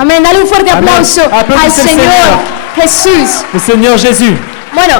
Amén. Dale un fuerte Amén. aplauso al Apláudissez le Señor Jesús. Le Seigneur Jésus. Bueno,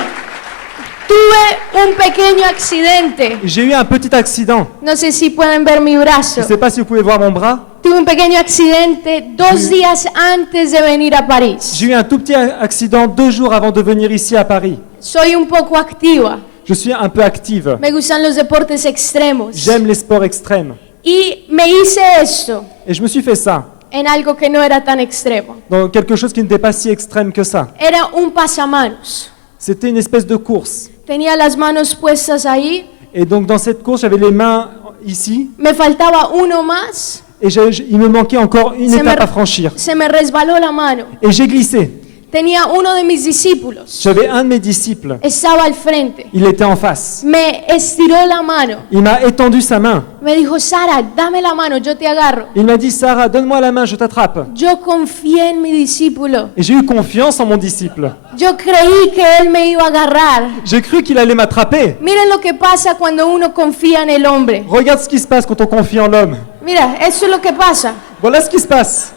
tuve un pequeño accidente. J'ai eu un petit accident. No sé si pueden ver mi Je brazo. ne sais pas si vous pouvez voir mon bras. Tuve un pequeño accidente 2 días antes de venir a París. J'ai eu un tout petit accident 2 jours avant de venir ici à Paris. Soy un poco activa. Je suis un peu active. Me gustan los deportes extremos. J'aime les sports extrêmes. Y me hice esto Et je me suis fait ça, en algo que no era tan extremo. dans quelque chose qui n'était pas si extrême que ça. Era un pasamanos. C'était une espèce de course. Tenía las manos puestas ahí. Et donc dans cette course, j'avais les mains ici. Me faltaba uno más. Et il me manquait encore une étape à franchir. Se me resbaló la mano. Et j'ai glissé. Tenía uno de mis discípulos. J'avais un de mes disciples. Estaba al frente. Il était en face. Me estiró la mano. Il m'a étendu sa main. Me dijo, Sara, dame la mano, yo te agarro. Il m'a dit, Sarah, donne-moi la main, je t'attrape. Yo confié en mi discípulo. Et j'ai eu confiance en mon disciple. Yo creí que él me iba a agarrar. J'ai cru qu'il allait m'attraper. Miren lo que pasa cuando uno confía en el hombre. Regarde ce qui se passe quand on confie en l'homme. Mira, eso es lo que pasa. Voilà ce qui se passe.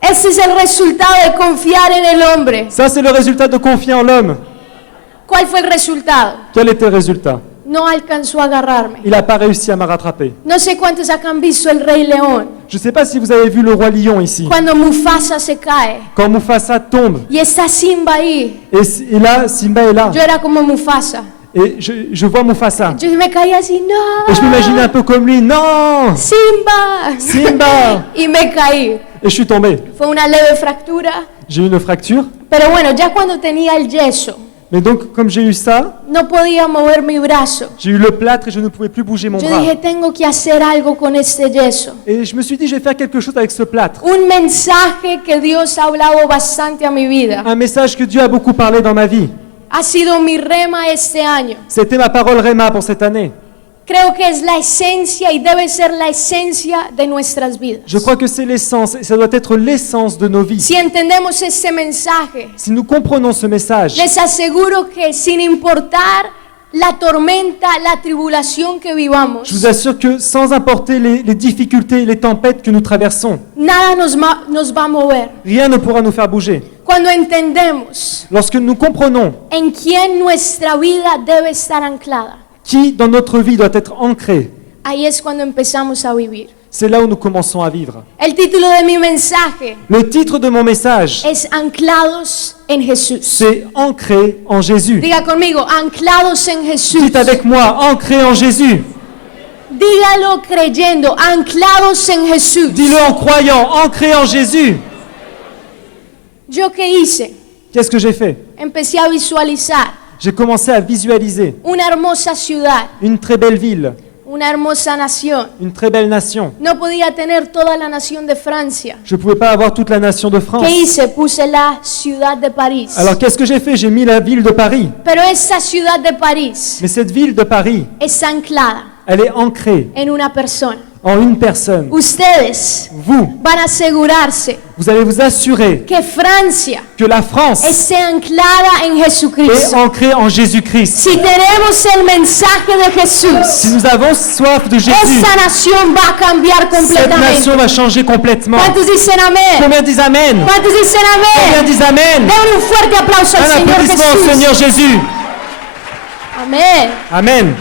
Ese es el resultado de confiar en el hombre. Ça, c'est le résultat de confier en l'homme. ¿Cuál fue el resultado? Quel était le résultat? No alcanzó a agarrarme. Il n'a pas réussi à me rattraper. No sé cuántos acá han visto el Rey León. Je ne sais pas si vous avez vu le roi lion ici. Cuando Mufasa se cae Quand Mufasa tombe, y está Simba ahí. et là, Simba est là. Yo era como Mufasa. Et je vois Mufasa. Yo me caía así, no. Et je m'imaginais un peu comme lui. Non, Simba. Simba. Y me caí. Et je suis tombé. Fue una leve fractura. J'ai eu une fracture. Pero bueno, ya cuando tenía el yeso, Mais donc, comme j'ai eu ça, no podía mover mi brazo. j'ai eu le plâtre et je ne pouvais plus bouger mon Yo bras. dije, tengo que hacer algo con este yeso. Et je me suis dit, je vais faire quelque chose avec ce plâtre. Un mensaje que Dios ha hablado bastante a mi vida. Un message que Dieu a beaucoup parlé dans ma vie. Ha sido mi rema este año. C'était ma parole Réma pour cette année. Creo que es la esencia y debe ser la esencia de nuestras vidas. Je crois que c'est l'essence, et ça doit être l'essence de nos vies. Si entendemos este mensaje, Si nous comprenons ce message, les aseguro que sin importar la tormenta, la tribulación que vivamos, je vous assure que sans importer les difficultés et les tempêtes que nous traversons, nada nos va a mover. rien ne pourra nous faire bouger. Cuando entendemos Lorsque nous comprenons en quién nuestra vida debe estar anclada, qui dans notre vie doit être ancré, ahí es cuando empezamos a vivir. c'est là où nous commençons à vivre. El título de mi mensaje Le titre de mon message, es Anclados en Jesús. c'est Ancré en Jésus. Diga conmigo, anclados en Jesús. Dites avec moi, ancré en Jésus. Dígalo creyendo, anclados en Jesús. Dis-le en croyant, ancré en Jésus. ¿Yo qué hice? Qu'est-ce que j'ai fait? Empecé a visualizar J'ai commencé à visualiser una hermosa ciudad, une très belle ville, una hermosa nación. une très belle nation. No podía tener toda la nación de Francia. Je ne pouvais pas avoir toute la nation de France. ¿Qué hice? Puse la ciudad de París. Alors qu'est-ce que j'ai fait? J'ai mis la ville de Paris. Pero esa ciudad de París Mais cette ville de Paris, está anclada elle est ancrée en una persona. en une personne. Ustedes Vous, van a asegurarse vous allez vous assurer que Francia que la France esté anclada en est Jesucristo. ancrée en Jésus-Christ. Si tenemos el mensaje de Si Jesús, nous avons soif de Jésus, esta nación va a cambiar cette completamente. nation va changer complètement. ¿Cuántos dicen amén? Combien disent Amen? ¿Cuántos dicen Combien amén? disent Amen? Denle un fuerte aplauso al Un Señor applaudissement au Jesús. Seigneur Jésus. Amén. Amen.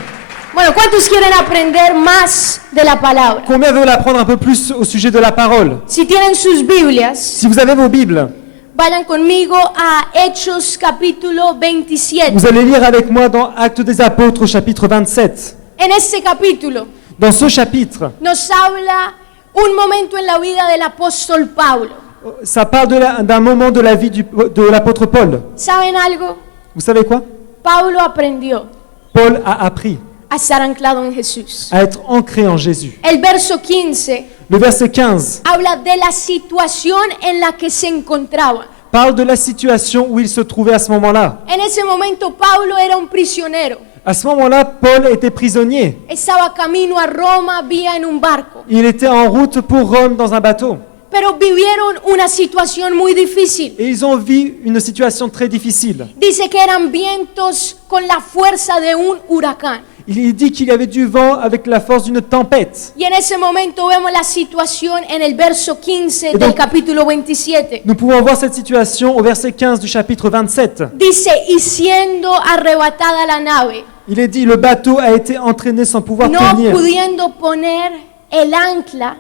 Bueno, ¿cuántos quieren aprender más de la palabra? Combien veulent apprendre un peu plus au sujet de la parole? Si tienen sus Biblias, Si vous avez vos Bibles, vayan conmigo a Hechos capítulo 27. vous allez lire avec moi dans Actes des Apôtres, chapitre 27. En este capítulo Dans ce chapitre, nos habla un momento en la vida del apóstol Pablo. ça parle d'un moment de la vie de l'apôtre Paul. ¿Saben algo? Vous savez quoi? Pablo aprendió Paul a appris a estar anclado en Jesús. à être ancré en Jésus. El verso 15 Le verset 15 habla de la situación en la que se encontraba. parle de la situation où il se trouvait à ce moment-là. En ese momento Pablo era un prisionero. À ce moment-là, Paul était prisonnier. Estaba camino a Roma vía en un barco. Il était en route pour Rome dans un bateau. Pero vivieron una situación muy difícil. Et ils ont vu une situation très difficile. Dice que eran vientos con la fuerza de un huracán. Il dit qu'il y avait du vent avec la force d'une tempête. Y en ese momento vemos la situación en el verso 15 Y del donc- capítulo 27. Nous pouvons voir cette situation au verset 15 du chapitre 27. Dice, y siendo arrebatada la nave, Il est dit, le bateau a été entraîné sans pouvoir no tenir, pudiendo poner el ancla,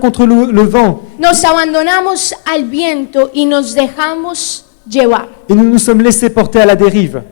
contre le vent. nos abandonamos al viento y nos dejamos llevar. Et nous nous sommes laissés porter à la dérive.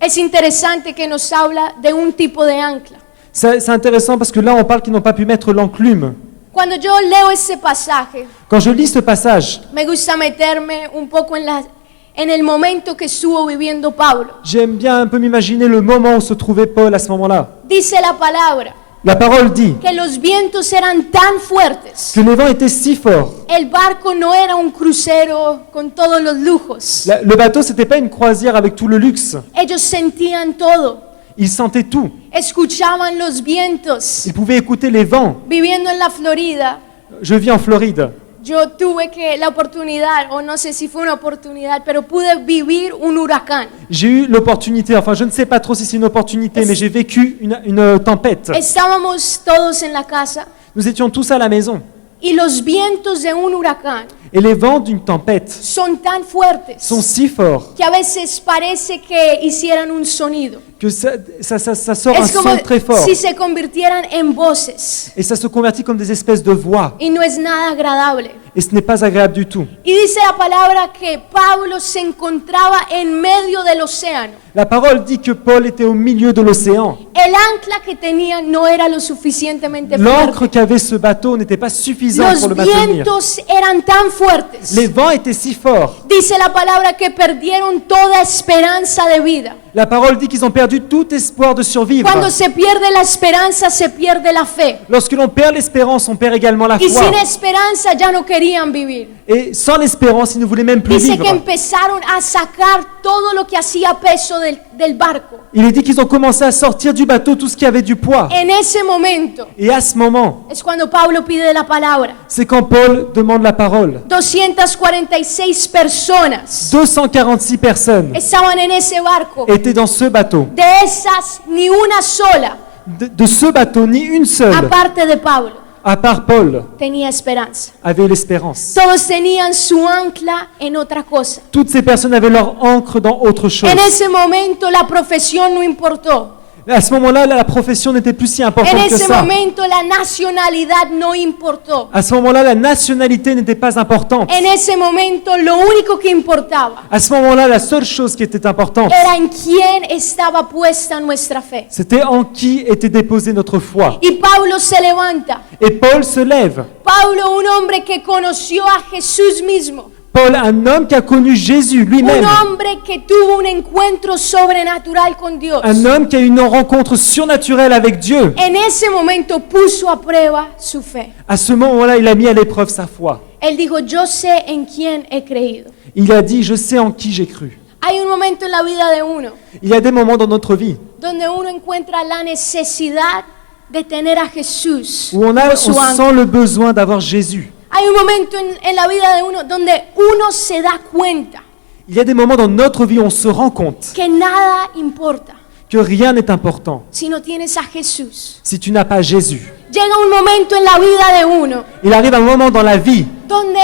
Es interesante que nos habla de un tipo de ancla. C'est intéressant parce que là, on parle qu'ils n'ont pas pu mettre l'enclume. Cuando yo leo ese pasaje, Quand je lis ce passage, me gusta meterme un poco en el momento que estuvo viviendo Pablo. j'aime bien un peu m'imaginer le moment où se trouvait Paul à ce moment-là. Dice la palabra La parole dit que los vientos eran tan fuertes. que les vents étaient si forts. El barco no era un crucero con todos los lujos. Le bateau, c'était pas une croisière avec tout le luxe. Ellos sentían todo, Ils sentaient tout. escuchaban los vientos. Ils pouvaient écouter les vents. Viviendo en la Florida, Je vis en Floride. yo tuve la oportunidad, o no sé si fue una oportunidad, pero pude vivir un huracán. J'ai eu l'opportunité, enfin je ne sais pas trop si c'est une opportunité, mais j'ai vécu une tempête. Estábamos todos en la casa Nous étions tous à la maison. y los vientos de un huracán Et les vents d'une tempête son tan fuertes sont si forts que a veces parece que hicieran un sonido. que ça sort un Es como son très fort. si se convirtieran en voces Et ça se convertit comme des espèces de voix. y no es nada agradable. Et ce n'est pas agréable du tout. Y dice la palabra que Pablo se encontraba en medio del océano. La parole dit que Paul était au milieu de l'océan. El ancla que tenía no era lo suficientemente L'encre fuerte. qu'avait ce bateau n'était pas suffisante Los pour le maintenir. vientos eran tan fuertes. Les vents étaient si forts. Dice la palabra que perdieron toda esperanza de vida. La parole dit qu'ils ont perdu tout espoir de survivre. Cuando se pierde la esperanza, se pierde la fe. Lorsque l'on perd l'espérance, on perd également la Y foi. sin esperanza ya no querían vivir. Et sans l'espérance, ils ne voulaient même plus Dice que vivre. empezaron a sacar todo lo que hacía peso del barco. Il est dit qu'ils ont commencé à sortir du bateau tout ce qui avait du poids. En ese momento Et à ce moment, es cuando Pablo pide la palabra. c'est quand Paul demande la parole. 246 personas 246 personnes estaban en ese barco. étaient dans ce bateau. De esas, ni una sola, De ce bateau, ni une seule, aparte de Pablo, à part Paul, tenía esperanza. avait l'espérance. Todos tenían su ancla en otra cosa. Toutes ces personnes avaient leur ancre dans autre chose. En ese momento la profesión no importó. À ce moment-là, la profession n'était plus si En importante que ese ça. momento la nacionalidad no importó. À ce moment-là, la nationalité n'était pas importante. En ese momento lo único que importaba À ce moment-là, la seule chose qui était importante, era en quién estaba puesta nuestra fe. c'était en qui était déposée notre foi. Y Pablo se levanta. Et Paul se lève. Pablo, un hombre que conoció a Jesús mismo. Paul, un homme qui a connu Jésus lui-même. Un hombre que tuvo un encuentro sobrenatural con Dios. Un homme qui a eu une rencontre surnaturelle avec Dieu. En ese momento puso a prueba su fe. À ce moment-là, il a mis à l'épreuve sa foi. Él dijo, yo sé en quién he creído. Il a dit, je sais en qui j'ai cru. Hay un momento en la vida de uno Il y a des moments dans notre vie donde uno encuentra la necesidad de tener a Jesús où on como su ancla. sent le besoin d'avoir Jésus. Hay un momento en la vida de uno donde uno se da cuenta Il y a des moments dans notre vie où on se rend compte que nada importa que rien n'est important si no tienes a Jesús. si tu n'as pas Jésus. Llega un momento en la vida de uno Il arrive un moment dans la vie donde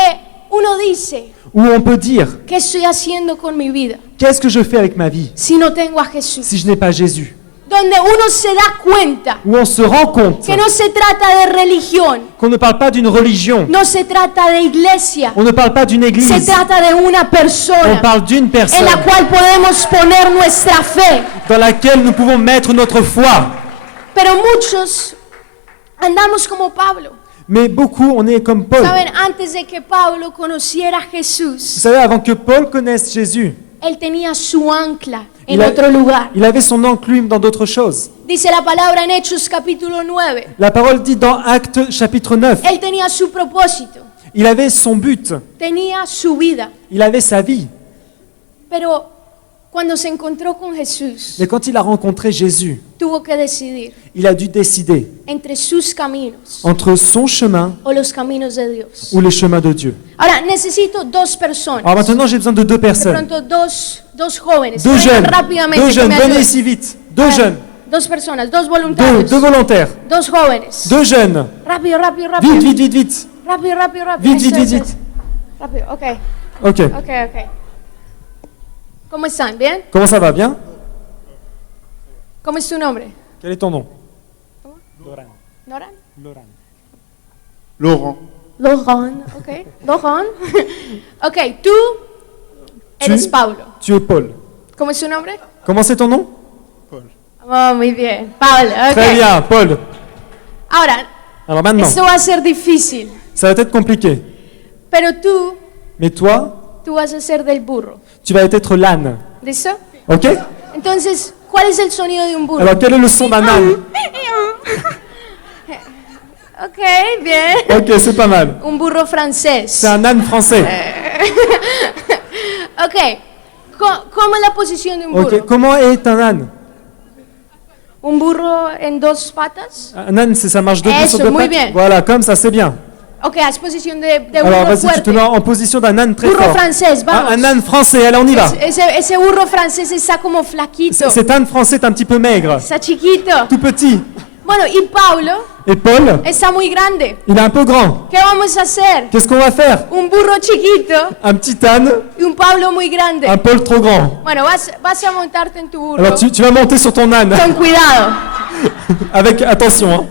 uno dice, où on peut dire, ¿qué estoy haciendo con mi vida qu'est-ce que je fais avec ma vie si no tengo a Jesús? si je n'ai pas Jésus? Donde uno se da cuenta Où on se rend compte que no se trata de religión, qu'on ne parle pas d'une religion, no se trata de iglesia, on ne parle pas d'une se église, trata de una on persona parle d'une en personne la cual podemos poner nuestra fe. dans laquelle nous pouvons mettre notre foi. Pero muchos andamos como Pablo. Mais beaucoup, on est comme Paul. Saben, antes de que Pablo conociera a Vous Jesús, savez, avant que Paul connaisse Jésus, él tenía su ancla en Il a- otro lugar. il avait son enclume dans d'autres choses. Dice la palabra en Hechos capítulo 9. La parole dit dans Actes chapitre 9, Él tenía su propósito, il avait son but, tenía su vida. il avait sa vie. Pero cuando se encontró con Jesús, Mais quand il a rencontré Jésus, tuvo que decidir il a dû décider entre sus caminos entre son chemin o los caminos de Dios. ou les chemins de Dieu. Ahora, necesito dos personas. Alors maintenant, j'ai besoin de deux De personnes. pronto, dos jóvenes. Deux Vengan jeunes, rápidamente, que me venez ayuden. ici vite. Deux jeunes. Dos personas, dos voluntarios. Deux volontaires. Dos jóvenes. Deux jeunes. Rápido, rápido, rápido. Vite, vite, vite, vite. Rápido, rápido, rápido. Vite, vite, Eso, vite, eso, vite. eso. Rápido, ok. Ok. Ok, ok. ¿Cómo están? ¿Bien? Comment ça va? Bien? ¿Cómo es tu nombre? Quel est ton nom? ¿Noran? Laurent. Lohan, ok. Lohan. Ok, tú eres Pablo. Tu es Paul. ¿Cómo es tu nombre? Comment c'est ton nom? Oh, muy bien. Pablo, ok. Très bien, Paul. Ahora, Alors maintenant, esto va a ser difícil, ça va être compliqué. pero tú Mais toi, vas a ser del burro. tu vas être l'âne. ¿Listo? Ok? Entonces, ¿cuál es el sonido de un burro? Alors quel est le son d'un âne? Ok, bien. Ok, c'est pas mal. Un burro francés. C'est un âne français. Ok, ¿cómo es la posición de un burro? Ok, comment est un âne? Un burro en dos patas. Un âne, ça marche debout Eso, sur deux muy pattes. bien. Voilà, comme ça, c'est bien. Ok, haz posición de Alors burro vas-y, tu fuerte. te mets en position d'un âne très Burro fort. francés, vamos. Un âne français, allez, on y va. Ese burro francés está como flaquito. Cet âne français est un petit peu maigre, Está chiquito. tout petit. Bueno, y Pablo Et Paul, está muy grande. il est un peu grand. ¿Qué vamos a hacer? Qu'est-ce qu'on va faire? Un burro chiquito Un petit âne, y un Pablo muy grande. un Paul trop grand. Bueno, vas a montarte en tu burro. Alors tu vas monter sur ton âne, Con cuidado. avec attention, hein.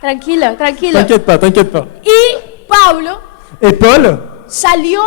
Tranquilo, tranquilo. T'inquiète pas, t'inquiète pas. Y Pablo Et Paul, salió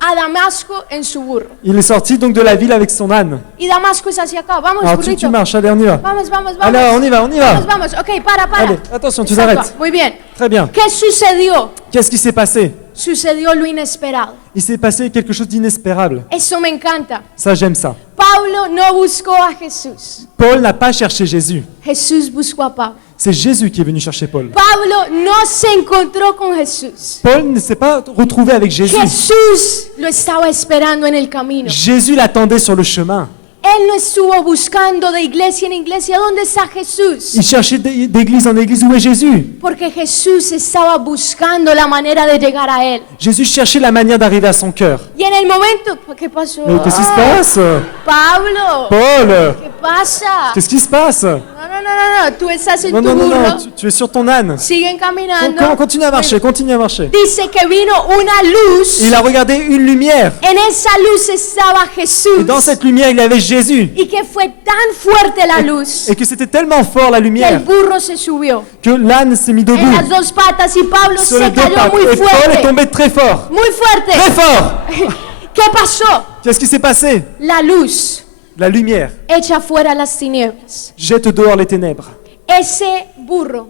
a Damasco en su burro. il est sorti donc de la ville avec son âne. Y Damasco es hacia acá. Vamos, Alors burrito. tu marches, allez, on y va. Vamos, vamos, vamos. Allez, on y va, on y va. Vamos, vamos. Ok, para. Allez, attention, tu Exacto. t'arrêtes. Muy bien. Très bien. ¿Qué sucedió? Qu'est-ce qui s'est passé? Sucedió lo inesperado. Il s'est passé quelque chose d'inespérable. Eso me encanta. Ça, j'aime ça. Pablo no buscó a Jesús. Paul n'a pas cherché Jésus. Jesús buscó a Pablo. C'est Jésus qui est venu chercher Paul. Pablo no se encontró con Jesús. Paul ne s'est pas retrouvé avec Jésus. Jesús lo estaba esperando en el camino. Jésus l'attendait sur le chemin. Él no estuvo buscando de iglesia en iglesia. ¿Dónde está Jesús? Il cherchait d'église en église. Où est Jésus? Porque Jesús estaba buscando la manera de llegar a Él. Jésus cherchait la manière d'arriver à son cœur. Y en el momento, ¿qué pasó? Mais qu'est-ce qui se Ah, passe? Pablo, Paul, ¿qué pasa? qu'est-ce qui se passe? No, tú estás en Non, tu non, non, burro. non, tu es sur ton âne. Siguen caminando. Continue à marcher, continue à marcher. Dice que vino una luz. Il a regardé une lumière. En esa luz estaba Jesús. Et dans cette lumière, il y avait Jésus. Y que fue tan fuerte la luz Et que c'était tellement fort la que el lumière burro se subió que l'âne s'est mis en debout las dos patas y Pablo sur se les deux cayó pattes. muy Et Paul est fuerte. tombé très fort. Muy fuerte. Très fort. ¿Qué pasó? Qu'est-ce qui s'est passé? La luz La lumière echa fuera las tinieblas. jette dehors les ténèbres. Ese burro,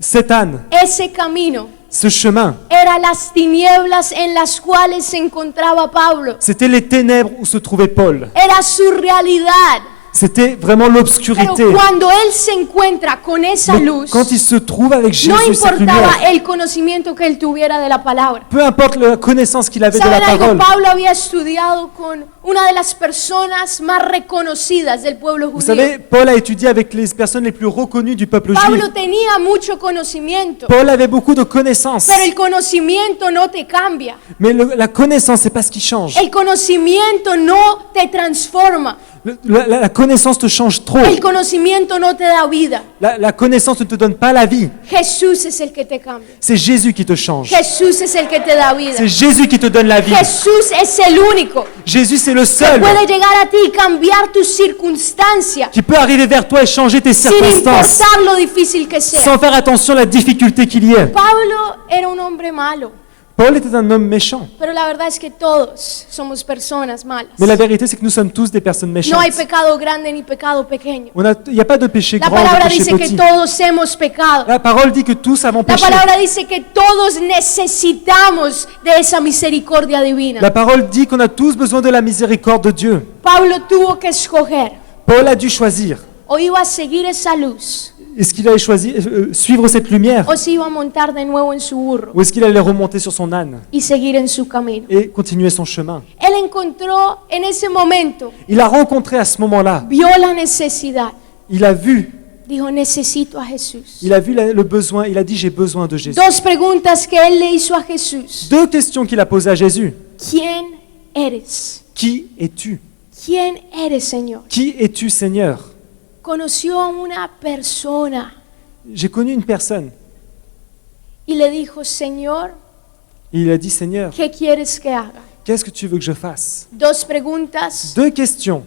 Cet âne, ese camino, ce chemin, era las tinieblas en las cuales se encontraba Pablo. c'était les ténèbres où se trouvait Paul. Era su realidad. C'était vraiment Pero l'obscurité. cuando él se encuentra con esa Mais luz, quand il se trouve avec no Jésus, cette importaba lumière, el conocimiento que él tuviera de la palabra. peu importe la connaissance qu'il avait de la ¿Saben algo? parole. Pablo había estudiado con una de las personas más reconocidas del pueblo Vous judío. savez, Paul a étudié avec les personnes les plus reconnues du peuple juif. Pablo tenía mucho conocimiento, Paul avait beaucoup de connaissances. pero el conocimiento no te cambia. Mais la connaissance, c'est pas ce qui change. El conocimiento no te transforma. La connaissance te change trop. El conocimiento no te da vida. La connaissance ne te donne pas la vie. Jesús es el que te cambia. C'est Jésus qui te change. Jesús es el que te da vida. C'est Jésus qui te donne la vie. Jesús es el único Jésus, c'est le que seul puede llegar a ti y cambiar tus circunstancias qui peut arriver vers toi et changer tes sin circonstances importar lo difícil que sea. sans faire attention à la difficulté qu'il y ait. Pablo era un hombre malo, Paul était un homme méchant. pero la verdad es que todos somos personas malas. Mais la vérité, c'est que nous sommes tous des personnes No hay méchantes. pecado grande ni pecado pequeño. Il n'y a pas de péché La grand, de palabra péché dice que petit. todos hemos pecado. La parole dit que tous avons La péché. palabra dice que todos necesitamos de esa misericordia divina. La parole dit qu'on a tous besoin de la miséricorde de Dieu. Pablo tuvo que escoger, Paul a dû choisir. o iba a seguir esa luz, Est-ce qu'il allait choisir, suivre cette lumière o se iba a montar de nuevo en su burro ou est-ce qu'il allait remonter sur son âne y seguir en su camino. et continuer son chemin? Él encontró en ese momento, Il a rencontré à ce moment-là, vio la necesidad, il a vu dijo, necesito a Jesús. le besoin, il a dit j'ai besoin de Jésus. Dos preguntas que él le hizo a Jesús. Deux questions qu'il a posées à Jésus. ¿Quién eres? Qui es-tu? ¿quién eres, Señor? Qui es-tu, Seigneur? Conoció a una persona J'ai connu une personne. y le dijo, Señor, Et il a dit, Seigneur, ¿qué quieres que haga? qu'est-ce que tu veux que je fasse? Dos preguntas Deux questions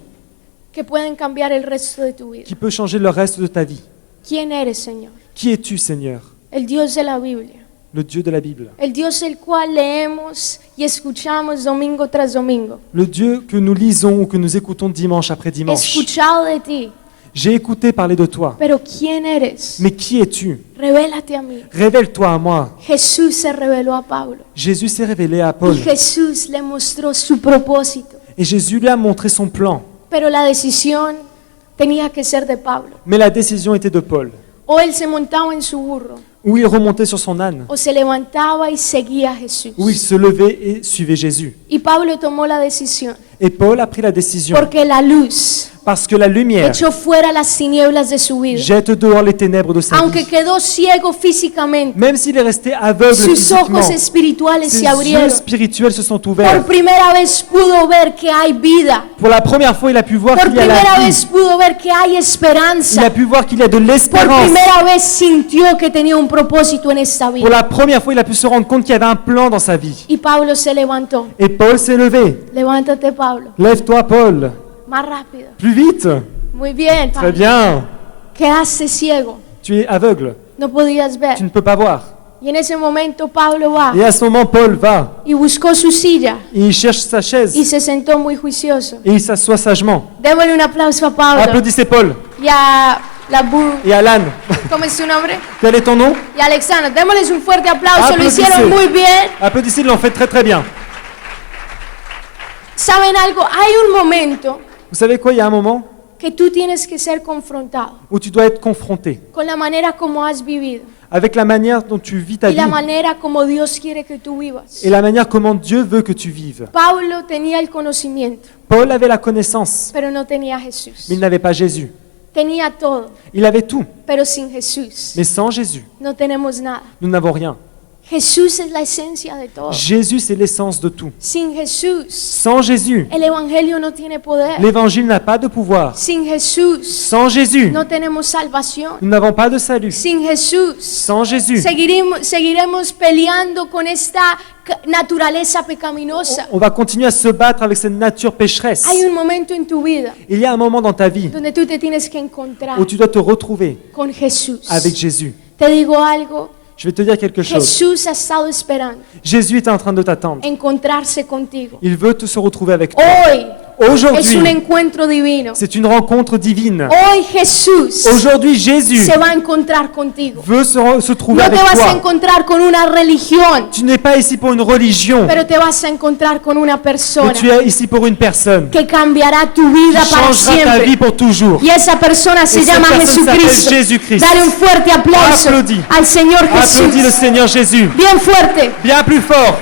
que pueden cambiar el resto de tu vida. qui peuvent changer le reste de ta vie. ¿Quién eres, Señor? Qui es-tu, Seigneur? El Dios de la Biblia. Le Dieu de la Bible. El Dios el cual leemos y escuchamos domingo tras domingo. Le Dieu que nous lisons ou que nous écoutons dimanche après He dimanche. escuchado de ti, J'ai écouté parler de toi. pero ¿quién eres? Mais qui es-tu? Revélate a mí. Révèle-toi à moi. Jesús se reveló a Pablo Jésus s'est révélé à Paul. y Jesús le mostró su propósito, Et Jésus lui a montré son plan. pero la decisión tenía que ser de Pablo. Mais la décision était de Paul. O él se montaba en su burro, Où il remontait sur son âne. o se levantaba y seguía a Jesús. Où il se levait et suivait Jésus. Y Pablo tomó la decisión, Et Paul a pris la décision. porque la luz Parce que la lumière echó fuera las tinieblas de su vida. jette dehors les ténèbres de sa Aunque vie. quedó ciego físicamente, Même s'il est resté aveugle sus physiquement, ojos espirituales ses se yeux abrieron. spirituels se sont Por ouverts. primera vez pudo ver que hay vida. Pour la première fois, il a pu voir Por qu'il y a primera la vez vie. pudo ver que hay Il a esperanza. pu voir qu'il y a de Por l'espérance. primera vez sintió que tenía un propósito en esta Pour vida. la première fois, il a pu se rendre compte qu'il y avait un plan dans sa vie. Y Pablo se levantó. Et Paul s'est levé. Levántate, Pablo. Lève-toi, Paul. Más rápido. Plus vite. Muy bien, Très Pablo. bien. Quedaste ciego. Tu es aveugle. No podías ver. Tu ne peux pas voir. Y en ese momento Pablo va Et à ce moment, Paul va. y buscó su silla Et il cherche sa chaise. y se sentó muy juicioso. Et il s'assoit sagement. Démosle un aplauso a Pablo Applaudissez Paul. y a la burra. Et Alan. ¿Cómo es su nombre? Quel est ton nom? Y a Alexandra. Démosles un fuerte aplauso. Lo Aplaudissez. hicieron muy bien. Applaudissez, ils l'ont fait très très bien. ¿Saben algo? Hay un momento Vous savez quoi? Il y a un moment que tú tienes que ser confrontado où tu dois être confronté con la manera como has vivido avec la manière dont tu vis ta y vie la manera como Dios quiere que tú vivas. et la manière comment Dieu veut que tu vives. Pablo tenía el conocimiento, Paul avait la connaissance, pero no tenía a Jesús. mais il n'avait pas Jésus. Tenía todo, Il avait tout, pero sin Jesús mais sans Jésus, no tenemos nada. nous n'avons rien. Jesús es la esencia de todo. Jésus, c'est l'essence de tout. Sin Jesús, Sans Jésus, el Evangelio no tiene poder. l'évangile n'a pas de pouvoir. Sin Jesús, Sans Jésus, no tenemos salvación. nous n'avons pas de salut. Sin Jesús, Sans Jésus, seguiremos peleando con esta naturaleza pecaminosa. on va continuer à se battre avec cette nature pécheresse. Hay un momento en tu vida Il y a un moment dans ta vie donde tú te tienes que encontrar où tu dois te retrouver con Jesús. avec Jésus. Te digo algo, Je vais te dire quelque chose. Jesús ha estado esperando Jésus est en train de t'attendre. encontrarse contigo. Il veut se retrouver avec toi. Hoy es Aujourd'hui, un encuentro divino. c'est une rencontre divine. Hoy Jesús Aujourd'hui, Jésus se va a encontrar contigo. veut se trouver No avec te vas a toi. encontrar con una religión, Tu n'es pas ici pour une religion, pero te vas a encontrar con una mais persona tu es ici pour une personne que cambiará tu qui vida para changera ta vie siempre. pour toujours. Y esa persona se Et cette llama personne s'appelle Jesucristo. Jésus-Christ. Dale un fuerte aplauso Applaudis. al Señor Applaudis le Jesús. Seigneur Jésus. Bien fuerte. Bien plus fort.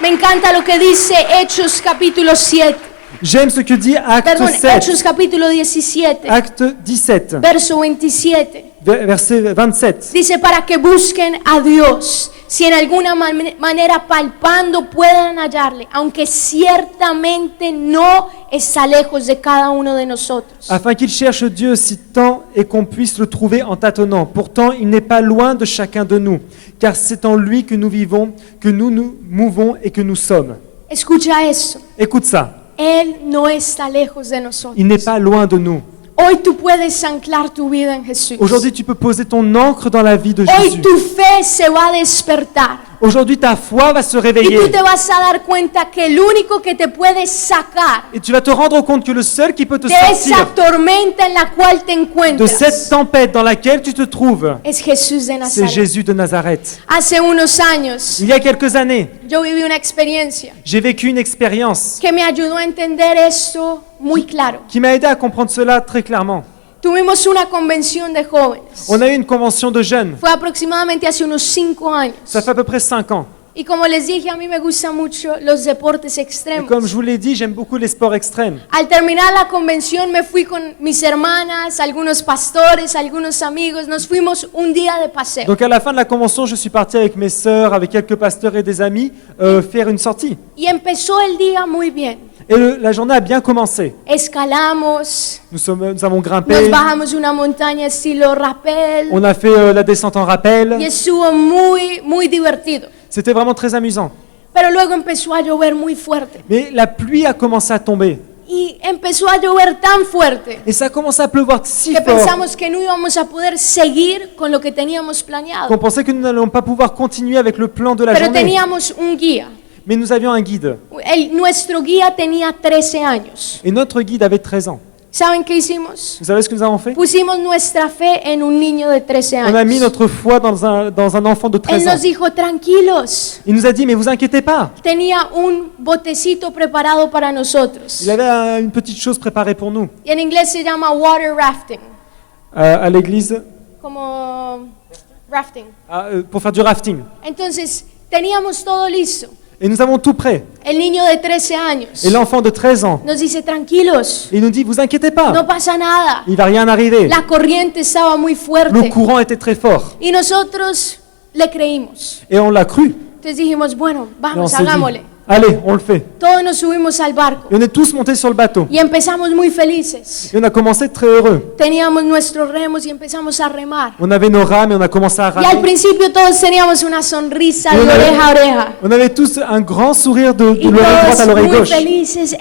Me encanta lo que dice Hechos capítulo 7. J'aime ce que dit Acte Perdón, 7, Hechos capítulo 17, Acte 17, verso 27. verset 27. Dice, para que busquen a Dios, si en alguna manera palpando puedan hallarle, aunque ciertamente no está lejos de cada uno de nosotros. Afin qu'il cherche Dieu si tant et qu'on puisse le trouver en tâtonnant. Pourtant, il n'est pas loin de chacun de nous, car c'est en lui que nous vivons, que nous nous mouvons et que nous sommes. Escucha eso, Écoute ça, Él no está lejos de nosotros. il n'est pas loin de nous. Hoy tú puedes anclar tu vida en Jesús. Aujourd'hui, tu peux poser ton encre dans la vie de Hoy Jésus. tu fe se va a despertar. Aujourd'hui, ta foi va se Y réveiller. tú te vas a dar cuenta que el único que te puede sacar Et tu vas te rendre compte que le seul qui peut te de esa sortir tormenta en la cual te de encuentras cette tempête dans laquelle tu te trouves, es Jesús de c'est Nazaret. Jésus de Nazareth. Hace unos años Il y a quelques années, yo viví una experiencia j'ai vécu une expérience que me ayudó a entender esto muy claro. qui m'a aidé à comprendre cela très clairement. Tuvimos una convención de jóvenes. On a eu une convention de jeunes, Fue aproximadamente hace unos 5 años. ça fait à peu près 5 ans. Y como les dije, a mí me gustan mucho los deportes Et extremos. comme je vous l'ai dit, j'aime beaucoup les sports extrêmes. Al terminar la convención me fui con mis hermanas, algunos pastores, algunos amigos. Nos fuimos un día de paseo. Donc à la fin de la convention, je suis parti avec mes sœurs, avec quelques pasteurs et des amis, faire une sortie. Y empezó el día muy bien. Et la journée a bien commencé. Escalamos, Nous avons nos grimpé, bajamos una montaña estilo rappel. on a fait la descente en Y rappel. estuvo muy divertido. C'était vraiment très amusant. Pero luego empezó a llover muy fuerte. Mais la pluie a commencé à tomber. Y empezó a llover tan fuerte Et ça a commencé à pleuvoir si que fort pensamos que no íbamos a poder seguir con lo que teníamos qu'on planeado. pensait que nous n'allions pas pouvoir continuer avec le plan de la Pero journée. teníamos un guía. Mais nous avions un guide. Nuestro guía tenía 13 años. Et notre guide avait 13 ans. ¿Saben qué hicimos? Vous savez ce que nous avons fait? Pusimos nuestra fe en un niño de 13 On a mis años. notre foi dans un enfant de Él 13 ans. nos dijo, tranquilos. Il nous a dit, mais vous inquiétez pas. Tenía un botecito preparado para nosotros. Il avait une petite chose préparée pour nous. Y en inglés se llama water rafting. À l'église, Como rafting. pour faire du rafting. Entonces, teníamos todo listo. Et nous avons tout prêt. El niño de 13 años Et l'enfant de 13 ans, nos dice, tranquilos, il nous dit, vous inquiétez pas. no pasa nada. Il va rien arriver. La corriente estaba muy Le fuerte. courant était très fort. Y nosotros le creímos. Et on l'a cru. Entonces dijimos, bueno, Et on vamos, s'est dit, hagámosle. allez, on le fait. Todos nos subimos al barco Et on est tous montés sur le bateau. y empezamos muy felices. Et on a commencé très heureux. Teníamos nuestros remos y empezamos a remar. On avait nos rames et on a commencé à Y al ramer. principio todos teníamos una sonrisa Y de una vez- oreja a oreja. On avait tous un grand sourire de Y l'oreille droite à todos l'oreille muy gauche. felices.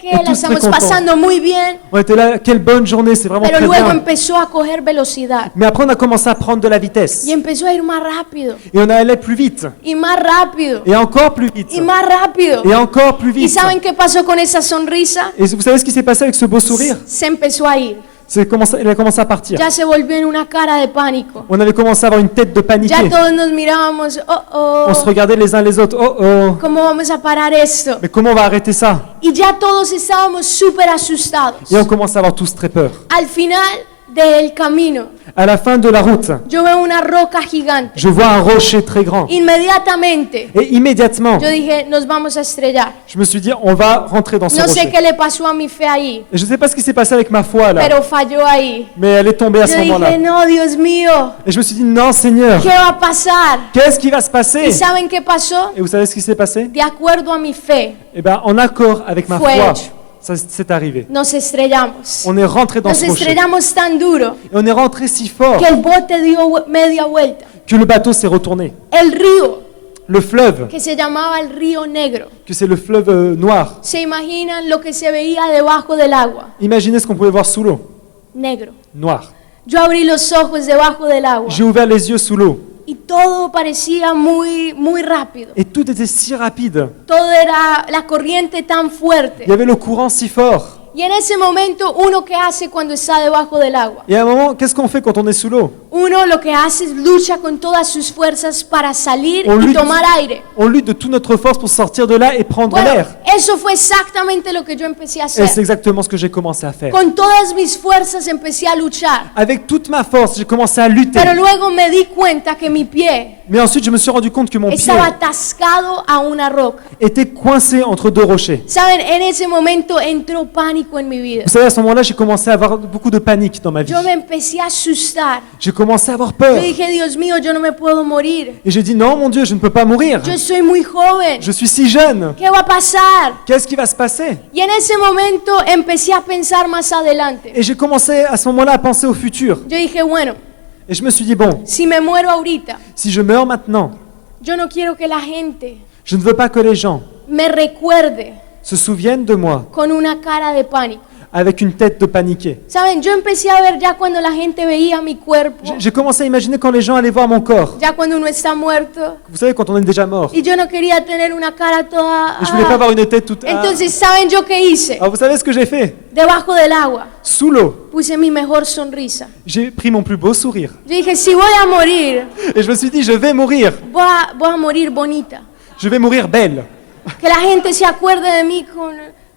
Que Y la tous estamos très contents. pasando muy bien. On était là, quelle bonne journée, c'est vraiment Pero très luego bien. empezó a coger velocidad. Mais après, on a commencé à prendre de la vitesse. Y empezó a ir más rápido. Et on allait plus vite. Y más rápido. Et encore plus vite. Y más rápido. Et encore plus ¿Y vite. saben qué pasó con esa sonrisa? Et vous savez ce qui s'est passé avec ce beau sourire? Se empezó a ir. Il a commencé à partir. Ya se volvió en una cara de pánico. On avait commencé à avoir une tête de paniqué. Ya todos nos mirábamos, On se regardait les uns les autres. Oh oh. ¿cómo vamos a parar esto? Mais comment on va arrêter ça? Y ya todos estábamos súper asustados. Et on commence à avoir tous très peur. Al final del camino, À la fin de la route, yo veo una roca gigante. je vois un rocher très grand. Inmediatamente, Et immédiatement, yo dije, nos vamos a estrellar. je me suis dit, on va rentrer dans ce No sé rocher. qué le pasó a mi fe ahí, Et je ne sais pas ce qui s'est passé avec ma foi là. pero falló ahí. Mais elle est tombée à ce Yo moment-là. dije, no, Dios mío, Et je me suis dit, non Seigneur, ¿qué va a pasar? qu'est-ce qui va se passer? ¿Y saben qué pasó? Et vous savez ce qui s'est passé? De acuerdo a mi fe, Eh bien, en accord avec ma Fue foi, hecho. ça c'est arrivé. nos estrellamos. On est rentré dans Nos ce rocher. estrellamos tan duro Et on est rentré si fort que el bote dio media vuelta. que le bateau s'est retourné. El río, Le fleuve, que se llamaba el río Negro. que c'est le fleuve noir. ¿Se imaginan lo que se veía debajo del agua? Imaginez ce qu'on pouvait voir sous l'eau. Negro. Noir. Yo abrí los ojos debajo del agua J'ai ouvert les yeux sous l'eau. y todo parecía muy rápido. Et tout était si rapide. Todo era la corriente tan Il fuerte. y avait le courant si fort. Y en ese momento, uno que hace cuando está debajo del agua, Et à un moment, qu'est-ce qu'on fait quand on est sous l'eau? uno lo que hace es lucha con todas sus fuerzas para salir On y lutte, tomar aire. on lutte de toute notre force pour sortir de là et prendre Bueno, l'air. eso fue exactamente lo que yo empecé a Et c'est hacer. exactement ce que j'ai commencé à faire. Con todas mis fuerzas empecé a luchar. Avec toute ma force, j'ai commencé à lutter. Pero luego me di cuenta que mi pie Mais ensuite, je me suis rendu compte que mon pied estaba atascado a una roca. était coincé entre deux rochers. Saben, en ese momento entró pánico en mi vida. Vous savez, à ce moment-là, j'ai commencé à avoir beaucoup de panique dans ma vie. Yo me empecé a asustar. J'ai commencé à avoir Yo peur. dije, Dios mío, yo no me puedo morir. Et j'ai dit, non, mon Dieu, je ne peux pas mourir. Yo soy muy joven. Je suis si jeune. ¿Qué va a pasar? Qu'est-ce qui va se passer? Y en ese momento empecé a pensar más adelante. Et j'ai commencé à ce moment-là à penser au futur. Yo dije, bueno, Et je me suis dit, bon, si me muero ahorita, si je meurs maintenant, yo no quiero que la gente je ne veux pas que les gens me recuerde se souviennent de moi con una cara de pánico. avec une tête de paniqué. Saben, yo empecé a ver ya cuando la gente veía mi cuerpo, J'ai commencé à imaginer quand les gens allaient voir mon corps. ya cuando uno está muerto, Vous savez, quand on est déjà mort. y yo no quería tener una cara toda... Et je voulais pas avoir une tête toute... Entonces, ¿saben yo qué hice? Alors vous savez ce que j'ai fait? Debajo del agua Sous l'eau, puse mi mejor sonrisa. j'ai pris mon plus beau sourire. Yo dije, si voy a morir, Et je me suis dit, je vais mourir. voy a morir bonita. Je vais mourir belle. Que la gente se acuerde de mí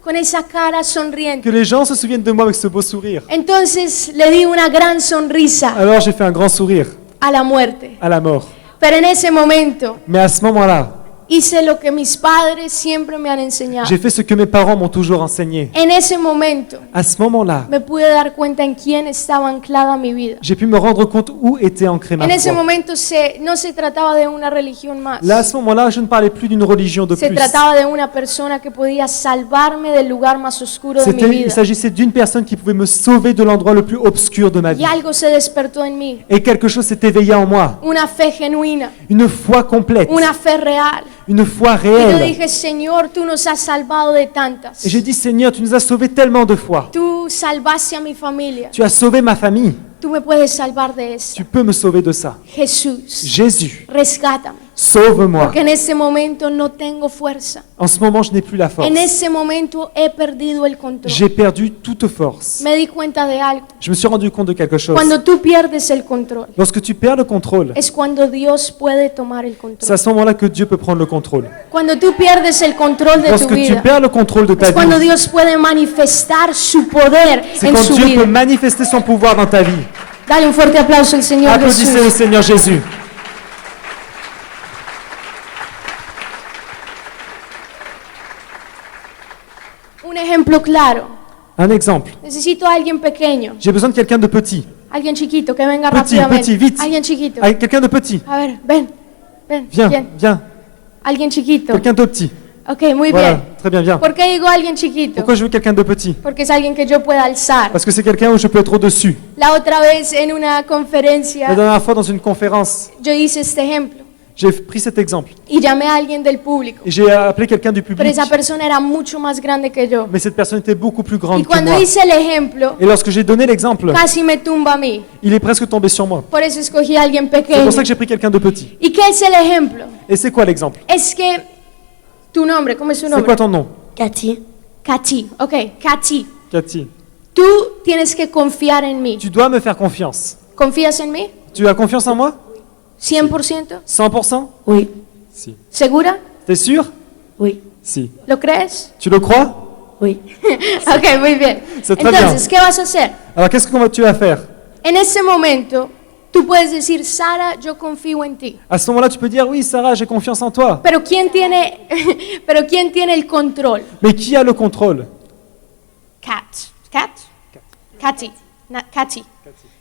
con esa cara sonriente. Que les gens se souviennent de moi avec ce beau sourire. Entonces le di una gran sonrisa Alors j'ai fait un grand sourire a la muerte. à la mort. Pero en ese momento Mais à ce moment-là, Hice lo que mis padres siempre me han enseñado. J'ai fait ce que mes parents m'ont toujours enseigné. En ese momento À ce moment-là, me pude dar cuenta en quién estaba anclada mi vida. j'ai pu me rendre compte où était ancrée ma En ese foi. momento no se trataba de una religión más. Là, à ce moment-là, je ne parlais plus d'une religion de Se plus. trataba de una persona que podía salvarme del lugar más oscuro de mi Il vida. s'agissait d'une personne qui pouvait me sauver de l'endroit le plus obscur de ma vie. Y algo se despertó en mí. Et quelque chose s'est éveillé en moi. Una fe genuina, Une foi complète. una fe real. Une foi Y yo réelle. dije, Señor, tú nos has salvado de tantas. Et j'ai dit, Seigneur, tu nous as sauvés tellement de fois. Tú salvaste a mi familia. Tu as sauvé ma famille. Tú me puedes salvar de eso. Tu peux me sauver de ça. Jesús, Jésus, rescátame. sauve-moi. Porque en ese momento no tengo fuerza. En ce moment, je n'ai plus la force. En ese momento he perdido el control. J'ai perdu toute force. Me di cuenta de algo. Je me suis rendu compte de quelque chose. Cuando tú pierdes el control, Lorsque tu perds le contrôle, es cuando Dios puede tomar el c'est control. à ce moment-là que Dieu peut prendre le contrôle. Cuando tú pierdes el control de tu Lorsque tu vida, perds le contrôle de ta es cuando vie, Dios puede manifestar su poder c'est en quand su Dieu peut vida. manifester son pouvoir dans ta vie. Dale un fuerte aplauso al Señor Applaudissez le Jesús. Seigneur Jésus. Un ejemplo claro. Un exemple. Necesito a alguien pequeño, J'ai besoin de quelqu'un de petit. alguien chiquito que venga Petit, rápidamente. petit, vite. Alguien chiquito. Avec quelqu'un de petit. A ver, ven. Viens, ¿Quién? viens. Alguien chiquito. Quelqu'un de petit. Ok, muy Voilà, bien. très bien, viens. ¿Por qué digo alguien chiquito? Pourquoi je veux quelqu'un de petit? Porque es alguien que yo pueda alzar. Parce que c'est quelqu'un où je peux être au-dessus. La otra vez en una La conferencia dernière fois, dans une conférence, yo hice este ejemplo j'ai pris cet exemple. y llamé a alguien del público. Et j'ai appelé quelqu'un du Pero public. esa persona era mucho más grande que yo. Mais cette personne était beaucoup plus grande Y que cuando moi. hice el ejemplo, Et lorsque j'ai donné l'exemple, casi me tumba a mí. il est presque tombé sur moi. Por eso escogí a alguien C'est pequeño. pour ça que j'ai pris quelqu'un de petit. ¿Y qué es el ejemplo? Et c'est quoi l'exemple? Es que tu nombre, ¿cómo es tu C'est nombre? quoi ton nom? Katy. Katy, ok, Katy. Cathy. Tú tienes que confiar en mí. Tu dois me faire confiance. ¿Confías en mí? Tu as confiance en moi? 100%? 100%? Oui. Si. ¿Segura? T'es sûr? Oui. Si. ¿Lo crees? Tu le crois? Oui. Ok, muy bien. C'est très bien. Entonces, ¿qué vas a hacer? Alors qu'est-ce que tu vas faire? En ese momento, tú puedes decir, Sara, yo confío en ti. À ce moment-là, tu peux dire, oui, Sarah, j'ai confiance en toi. Pero ¿quién tiene, pero ¿quién tiene el control? Mais qui a le contrôle? Katy. Katy.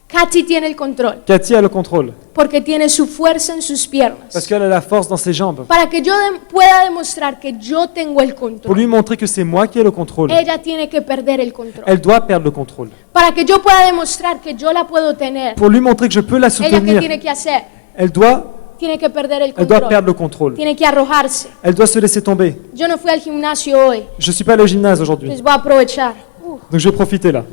Katy tiene el control. Cathy a le contrôle. Porque tiene su fuerza en sus piernas. Parce qu'elle a la force dans ses jambes. Para que yo pueda demostrar que yo tengo el Pour control, lui montrer que c'est moi qui ai le contrôle. ella tiene que perder el control. Elle doit perdre le contrôle. Para que yo pueda demostrar que yo la puedo tener, Pour lui montrer que je peux la ella qué soutenir, tiene que hacer? elle doit Tiene que perder el perdre control. le contrôle. Tiene que arrojarse. Elle doit se laisser tomber. Yo no fui al gimnasio hoy, Je suis pas allé au gymnase aujourd'hui, entonces voy a aprovechar. donc je vais profiter là.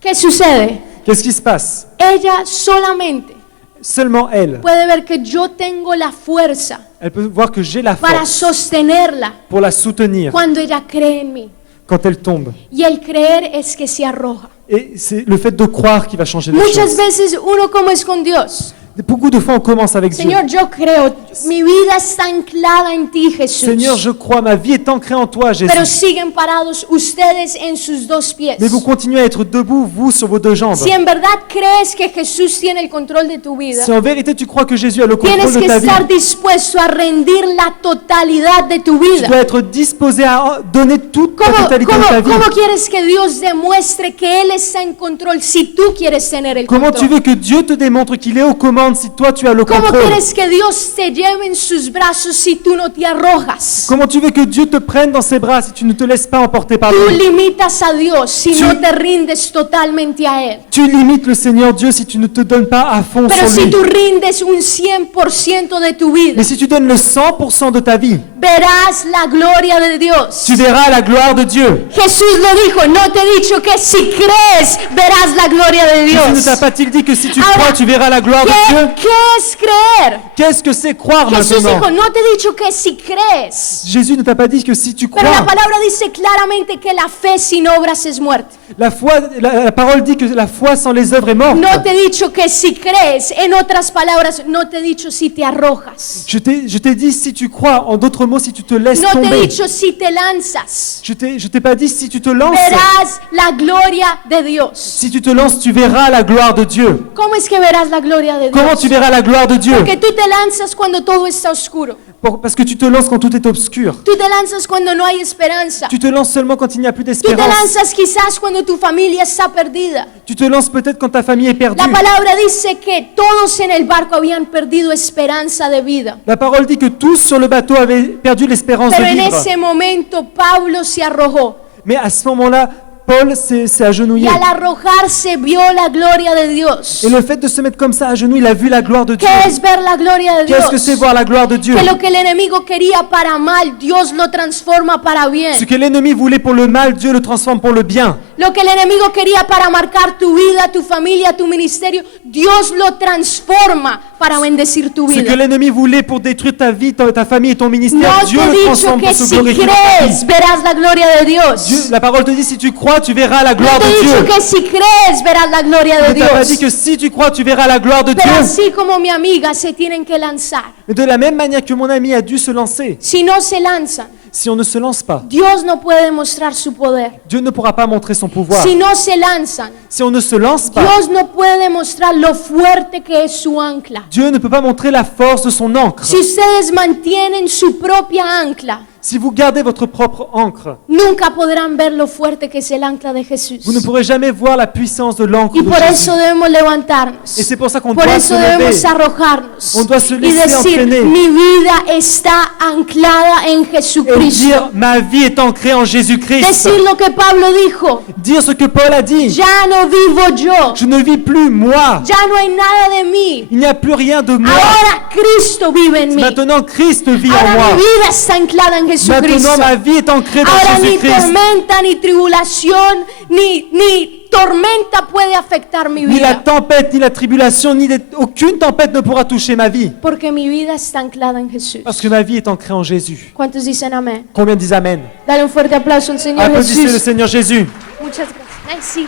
¿Qué sucede? Qu'est-ce qui se passe? Ella solamente Seulement elle. puede ver que yo tengo la fuerza Elle peut voir que j'ai la para force sostenerla pour la soutenir cuando ella cree en mí. quand elle tombe. Y el creer es que se arroja. Et c'est le fait de croire qui va changer les Muchas choses. veces uno como es con Dios. Beaucoup de fois, on commence avec Dieu. Señor, yo creo, mi vida está anclada en ti, Jesús. Seigneur, je crois, ma vie est ancrée en toi, Pero Jésus. siguen parados ustedes en sus dos pies. Mais vous continuez à être debout, vous, sur vos deux jambes. Si en verdad crees que Jesús tiene el control de tu vida, Si en vérité tu crois que Jésus a le contrôle tienes de que ta vie, estar dispuesto a rendir la totalidad de tu tu vida. dois être disposé à donner toute la ¿Cómo, totalité de ta vie. cómo quieres que Dios demuestre que Él está en control si tú quieres tener el Comment tu control? veux que Dieu te démontre qu'il est aux commandes si toi tu as le ¿Cómo contrôle? quieres que Dios te lleve en sus brazos si tú no te arrojas? Comment tu veux que Dieu te prenne dans ses bras si tu ne te laisses pas emporter par Tú lui? limitas a Dios si Tu- no te rindes totalmente a Él. Tu limites le Seigneur Dieu si tu ne te donnes pas à fond Pero sur si lui. tú rindes un 100% de tu vida, Mais si tu donnes le 100% de ta vie, verás la gloria de Dios. tu verras la gloire de Dieu. Jesús lo dijo, no te he dicho que si crees verás la gloria de Jésus ne Dios. t'a pas-il dit que si tu Ahora, crois, tu verras la gloire de Dieu? ¿Qué es creer? Qu'est-ce que c'est croire Jesús maintenant? dijo, no te he dicho que si crees. Jésus ne t'a pas dit que si tu Pero la crois. palabra dice claramente que la fe sin obras es muerte. La foi, la parole dit que la foi sans les œuvres est morte. No te he dicho que si crees. En otras palabras, no te he dicho si te arrojas. Je t'ai dit si tu crois, en d'autres mots, si tu te laisses No te he tomber. dicho si te lanzas. Je t'ai pas dit si tu te lances. Verás la gloria de Dios. Si tu te lances, tu verras la gloire de Dieu. ¿Cómo es que verás la gloria de Dios? Comment tu verras la gloire de Dieu? Porque tú te lanzas cuando todo está oscuro. Parce que tu te lances quand tout est obscur. Tú te lanzas cuando no hay esperanza. Tu te lances seulement quand il n'y a plus Tú te d'espérance. lanzas quizás cuando tu familia está perdida. Tu te lances peut-être quand ta famille est perdue. La palabra dice que todos en el barco habían perdido esperanza de vida. La parole dit que tous sur le bateau avaient perdu l'espérance de Pero en vivre. ese momento Pablo se arrojó. Mais à ce moment-là, Paul s'est Y agenouillé. al arrojarse vio la gloria de Dios. Et le fait de se mettre comme ça à genoux, il a vu la gloire de Dieu. ¿Qué es ver la gloria de Qu'est-ce que c'est Dios? voir la gloire de Dieu? Que lo que el enemigo quería para mal, Dios lo transforma para bien. Ce que l'ennemi voulait pour le mal, Dieu le transforme pour le bien. Lo que el enemigo quería para marcar tu vida, tu familia, tu ministerio, Dios lo transforma para bendecir tu Ce que vida. l'ennemi voulait pour détruire ta vie, ta famille et ton ministère, No Dieu te he le dicho transforme que pour se si glorifier dans ta crees vie. verás la gloria de Dios. Dieu, la parole te dit, si tu crois, tu verras la No gloire te de he dicho Dieu. que si crees verás la gloria de Ne t'a pas dit Dios. que si tu crois, tu verras la gloire de Pero Dieu. así como mi amiga se tienen que lanzar. Mais de la même manière que mon ami a dû se lancer, Si no se lanzan, si on ne se lance pas, Dios no puede mostrar su poder. Dieu ne pourra pas montrer son pouvoir. Si no se lanzan, Si on ne se lance pas, Dios no puede mostrar lo fuerte que es su ancla. Dieu ne peut pas montrer la force de son encre. Si ustedes mantienen su propia ancla, Si vous gardez votre propre encre, nunca podrán ver lo fuerte que es el ancla de Jesús. vous ne pourrez jamais voir la puissance de l'encre Y de por Jésus. eso debemos levantarnos. Et c'est pour ça qu'on Por doit se eso debemos lever. arrojarnos On doit se y laisser decir, entraîner. mi vida está anclada en Et Jesucristo. dire, ma vie est ancrée en Jésus-Christ. Decir lo que Pablo dijo, Dire ce que Paul a dit. ya no vivo yo, Je ne vis plus moi. ya no hay nada de mí. Il n'y a plus rien de moi. Ahora Cristo vive en mí. Maintenant, Christ vit en Ahora moi. mi vida está anclada en Jesucristo. Maintenant, ma vie est ancrée dans Ahora ni Jésus-Christ. tormenta, ni tribulación, ni tormenta puede afectar mi Ni la vida. tempête, ni la tribulation, aucune tempête ne pourra toucher ma vie. Porque mi vida está anclada en Jesús. Parce que ma vie est ancrée en Jésus. ¿Cuántos dicen amén? Combien disent Amen? Dale un fuerte aplauso al Señor Applaudissez le Jesús. Seigneur Jésus. Muchas gracias. Merci.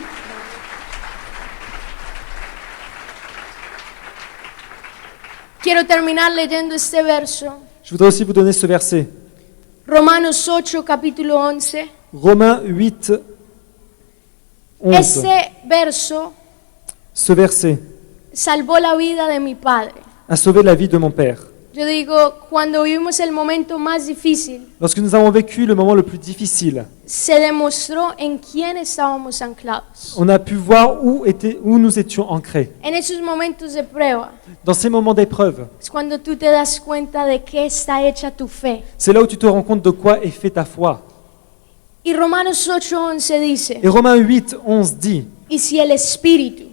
Quiero terminar leyendo este verso. Je voudrais aussi vous donner ce verset. Romanos 8, capítulo 11. Romains 8, 11. Este verso Ce verset salvó la vida de mi padre. a sauvé la vie de mon père. Yo digo, cuando vivimos el momento más difícil, Lorsque nous avons vécu le moment le plus difficile, se demostró en quién estábamos anclados. on a pu voir où nous étions ancrés. En esos momentos de prueba Dans ces moments d'épreuve, es cuando tú te das cuenta de qué está hecha tu fe. c'est là où tu te rends compte de quoi est fait ta foi. Y Romanos 8:11 dice, Et Romains 8, 11 dit, y si el Espíritu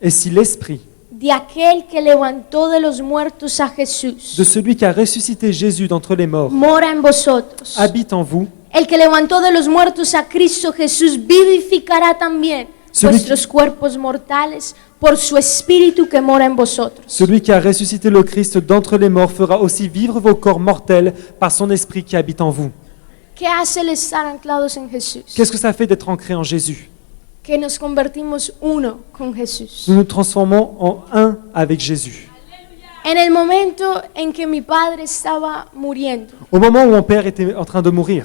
et si l'Esprit de aquel que levantó de los muertos a Jesús de celui qui a ressuscité Jésus d'entre les morts mora en vosotros, habite en vous, el que levantó de los muertos a Cristo Jesús vivificará también vuestros cuerpos mortales por su Espíritu que mora en vosotros. celui qui a ressuscité le Christ d'entre les morts fera aussi vivre vos corps mortels par son Esprit qui habite en vous. ¿Qué hace el estar anclados en Jesús? Qu'est-ce que ça fait d'être ancré en Jésus? Que nos convertimos uno con Jesús. Nous nous transformons en un avec Jésus. En el momento en que mi padre estaba muriendo, Au moment où mon père était en train de mourir,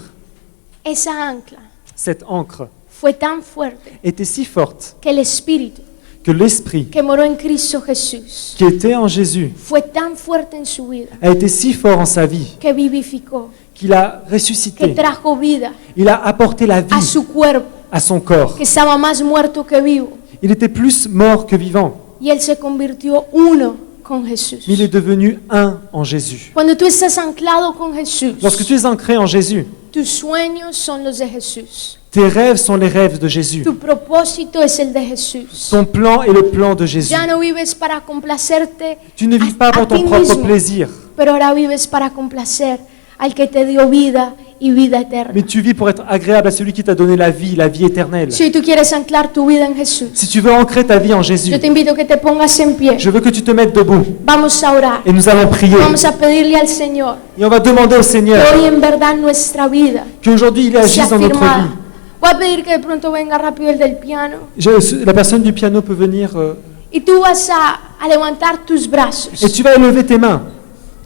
esa ancla cette ancre fue tan fuerte était si forte que el Espíritu que l'Esprit que moró en Cristo Jesús qui était en Jésus fue tan fuerte en su vida a été si fort en sa vie que vivificó, qu'il a que ressuscité. trajo vida Il a apporté la a vie su cuerpo, à son corps. que estaba más muerto que vivo, Il était plus mort que vivant, y él se convirtió uno con Jesús. mais il est devenu un en Jésus. Cuando tú estás anclado con Jesús, Lorsque tu es ancré en Jésus, tus sueños son los de Jesús, tes rêves sont les rêves de Jésus. tu propósito es el de Jesús. Ton plan est le plan de Jésus. Ya no vives para complacerte Tu ne vis pas a pour ton ti propre mismo, plaisir, pero ahora vives para complacer al que te dio vida y vida eterna. mais tu vis pour être agréable à celui qui t'a donné la vie éternelle. Si tú quieres anclar tu vida en Jesús, Si tu veux ancrer ta vie en Jésus, yo te invito a que te pongas en pie. je veux que tu te mettes debout Vamos a orar. et nous allons prier. Vamos a pedirle al Señor Et on va demander au que Seigneur hoy en verdad nuestra vida qu'aujourd'hui il sea agisse dans notre firmada. vie. Voy a pedir que de pronto venga rápido el del piano La personne du piano peut venir y tú vas a levantar tus brazos et tu vas élever tes mains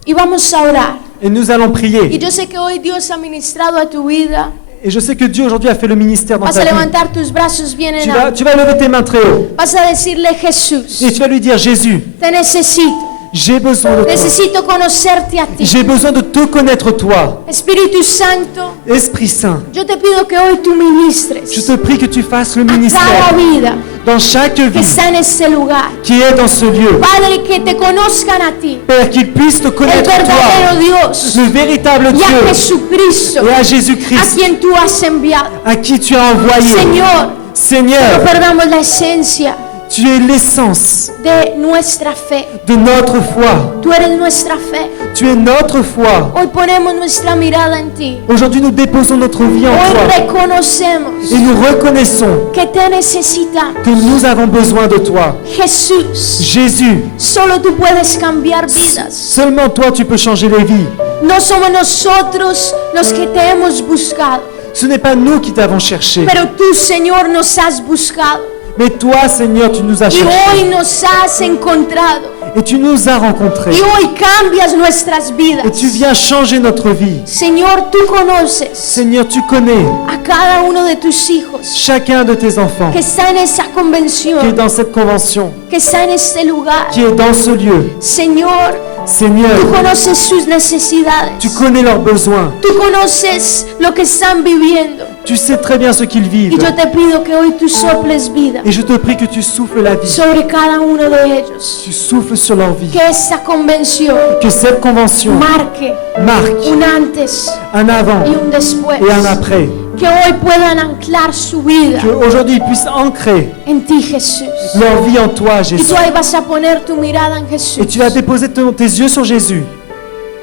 y vamos a orar. et nous allons Y prier. yo sé que hoy Dios ha ministrado a tu vida. Et je sais que Dieu aujourd'hui a fait le ministère dans Vas ta a vie. levantar tus brazos bien en alto. Tu vas lever tes mains très haut. Vas a decirle, Jesús, Et tu vas lui dire, Jésus, te necesito. j'ai besoin de toi. Necesito conocerte a ti. J'ai besoin de te connaître toi. Espíritu Santo, Esprit Saint, yo te pido que hoy tú ministres je te prie que tu fasses le a cada ministère vida dans chaque que vie está en este lugar. qui est dans ce lieu. Padre, que te conozcan a ti, Père, qu'ils puissent te el connaître toi, verdadero Dios, le véritable y a Dieu, Jesucristo, et à a Jésus-Christ, quien tú has enviado. à qui tu as envoyé. Señor, no Seigneur, perdamos la esencia tu es l'essence de nuestra fe. de notre foi. Tú eres nuestra fe. Tu es notre foi. Hoy ponemos nuestra mirada en ti. Aujourd'hui, nous déposons notre vie en Hoy toi reconocemos et nous reconnaissons que te necesitamos. que nous avons besoin de toi. Jesús, Jésus, solo tú puedes cambiar vidas. seulement toi tu peux changer les vies. No somos nosotros los que te hemos buscado, Ce n'est pas nous qui t'avons cherché, pero tú, Señor, nos has buscado mais toi, Seigneur, tu nous as y hoy cherchés nos has encontrado et tu nous as rencontrés. y hoy cambias nuestras Et vidas. tu viens changer notre vie. Señor, tú conoces Seigneur, tu connais a cada uno de tus hijos chacun de tes enfants que está en esa qui est convención, dans cette convention, que está en este lugar. qui est dans ce lieu. Señor, Seigneur, tú conoces sus necesidades. tu connais leurs besoins. Tú conoces lo que están viviendo. Tu sais très bien ce qu'ils Y vivent. yo te pido que hoy tú soples vida Et je te prie que tu souffles la vie. sobre cada uno de ellos. Tu souffles sur leur vie. Que esta convención Que cette convention marque marque un antes un avant y un después. et un après. Que hoy puedan anclar su vida Qu'aujourd'hui ils puissent ancrer en ti, Jesús. leur vie en toi, Y Jésus. tú ahí vas a poner tu mirada en Et Jesús. tu vas déposer tes yeux sur Jésus.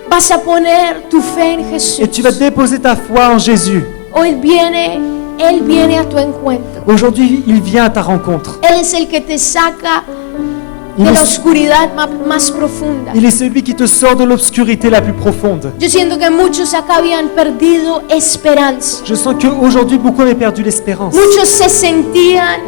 Vas a poner tu fe en Jesús. Et tu vas déposer ta foi en Jésus. Hoy Él viene a tu encuentro. Aujourd'hui, il vient à ta rencontre. Él es el que te saca Il de la est, oscuridad más profunda. il est celui qui te sort de l'obscurité la plus profonde. Yo siento que muchos acá habían perdido esperanza. Je sens qu'aujourd'hui, beaucoup avaient perdu l'espérance. Muchos se sentían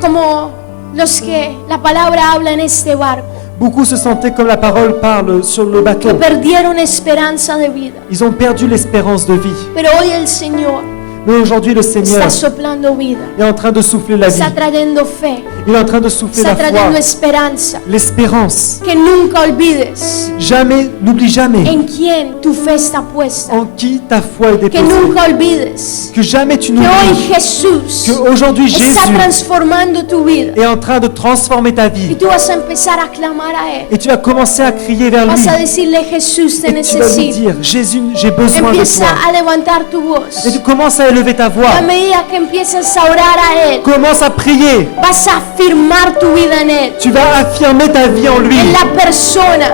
como los que la palabra habla en este barco, Beaucoup se sentaient comme la parole parle sur le bateau. que perdieron esperanza de vida. Ils ont perdu l'espérance de vie. Pero hoy el Señor Mais aujourd'hui, le Seigneur está soplando vida, est en train de souffler la vie. está trayendo fe, Il est en train de souffler está la trayendo foi, esperanza. l'espérance. Que nunca olvides Jamais, n'oublie jamais en quién tu fe está puesta. en qui ta foi est Que déposée. nunca olvides Que jamais tu que hoy n'oublies Jesús qu'aujourd'hui, está Jésus transformando tu vida. est en train de transformer ta Y vie. tú vas a empezar a clamar a Él. Et tu vas commencer à crier vers lui. Vas a decirle, Jesús, te Et tu vas lui necesito. dire, Jésus, j'ai besoin de Empieza toi. a levantar tu voz. Et tu commences à élever ta voix. A medida que empiezas a orar a Él, Commence à prier. vas a afirmar tu vida en Él. Tu vas affirmer ta vie en lui, En la persona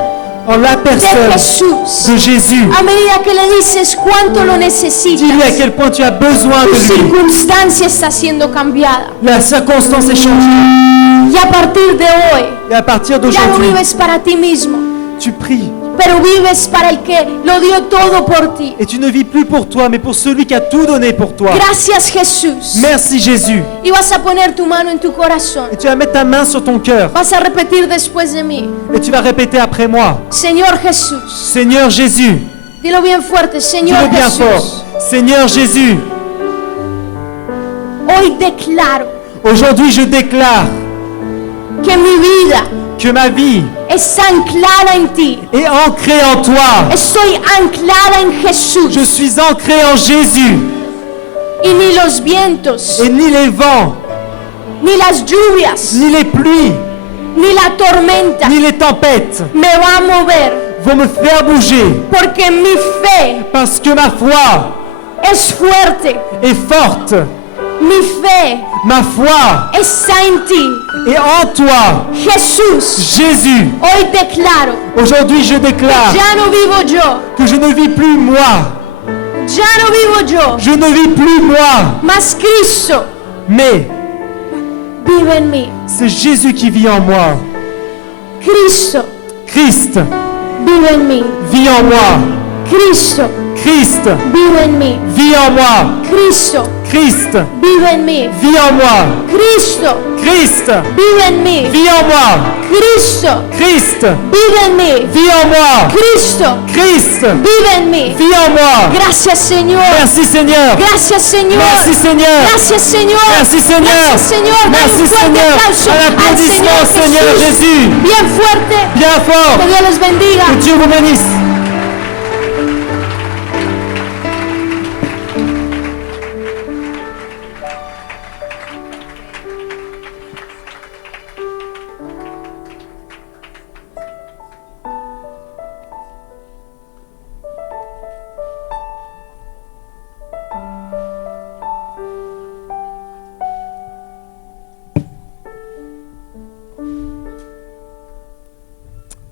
en la de personne Jesús. de Jésus. A medida que le dices cuánto lo Dis-lui à necesitas, quel point tu as besoin tu de lui. circunstancia está siendo cambiada. La circonstance est changée. Y a partir de hoy, Et à partir ya no d'aujourd'hui, vives para ti mismo, tu pries. pero vives para el que lo dio todo por ti. Et tu ne vis plus pour toi, mais pour celui qui a tout donné pour toi. Gracias, Jesús. Merci Jésus. Y vas a poner tu mano en tu corazón. Et tu vas mettre ta main sur ton cœur. Vas a repetir después de mí. Et tu vas répéter après moi. Señor Jesús. Seigneur Jésus. Dilo bien fuerte. Señor Dis-le bien Jesús. fort. Seigneur Jésus. Hoy declaro Aujourd'hui, je déclare que mi vida que ma vie está anclada en ti. est ancrée en toi. Estoy anclada en Jesús. Je suis ancré en Jésus. Y ni los vientos, Et ni les vents, ni las lluvias, ni les pluies, ni la tormenta ni les tempêtes me va a mover. vont me faire bouger. Porque mi fe Parce que ma foi es fuerte. est forte. Mi fe Ma foi está en ti. est en toi. Jesús, Jésus. hoy declaro, Aujourd'hui, je déclare ya no vivo yo, que je ne vis plus moi. ya no vivo yo, Je ne vis plus moi. mas Cristo Mais vive en mí. c'est Jésus qui vit en moi. Cristo Christ vive en mí. vit en moi. Cristo, Christ, vive en mí. vis en moi. Cristo, Christ, vive en mí. vis en moi. Cristo, Christ, vive en mí. vis en moi. Cristo, Christ, vive en mí. vis en moi. Cristo, Christ, vive en mí. vis en moi. Gracias, Señor. Merci Seigneur. Gracias, Señor. Merci Seigneur. Gracias, Señor. Merci Seigneur. Gracias, Señor. Dale Merci un fuerte Seigneur. aplauso Un al applaudissement Seigneur Jésus. Bien fuerte. Bien fort. Que Dios les bendiga. Que Dieu vous bénisse.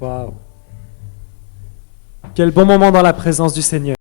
Waouh. Quel bon moment dans la présence du Seigneur.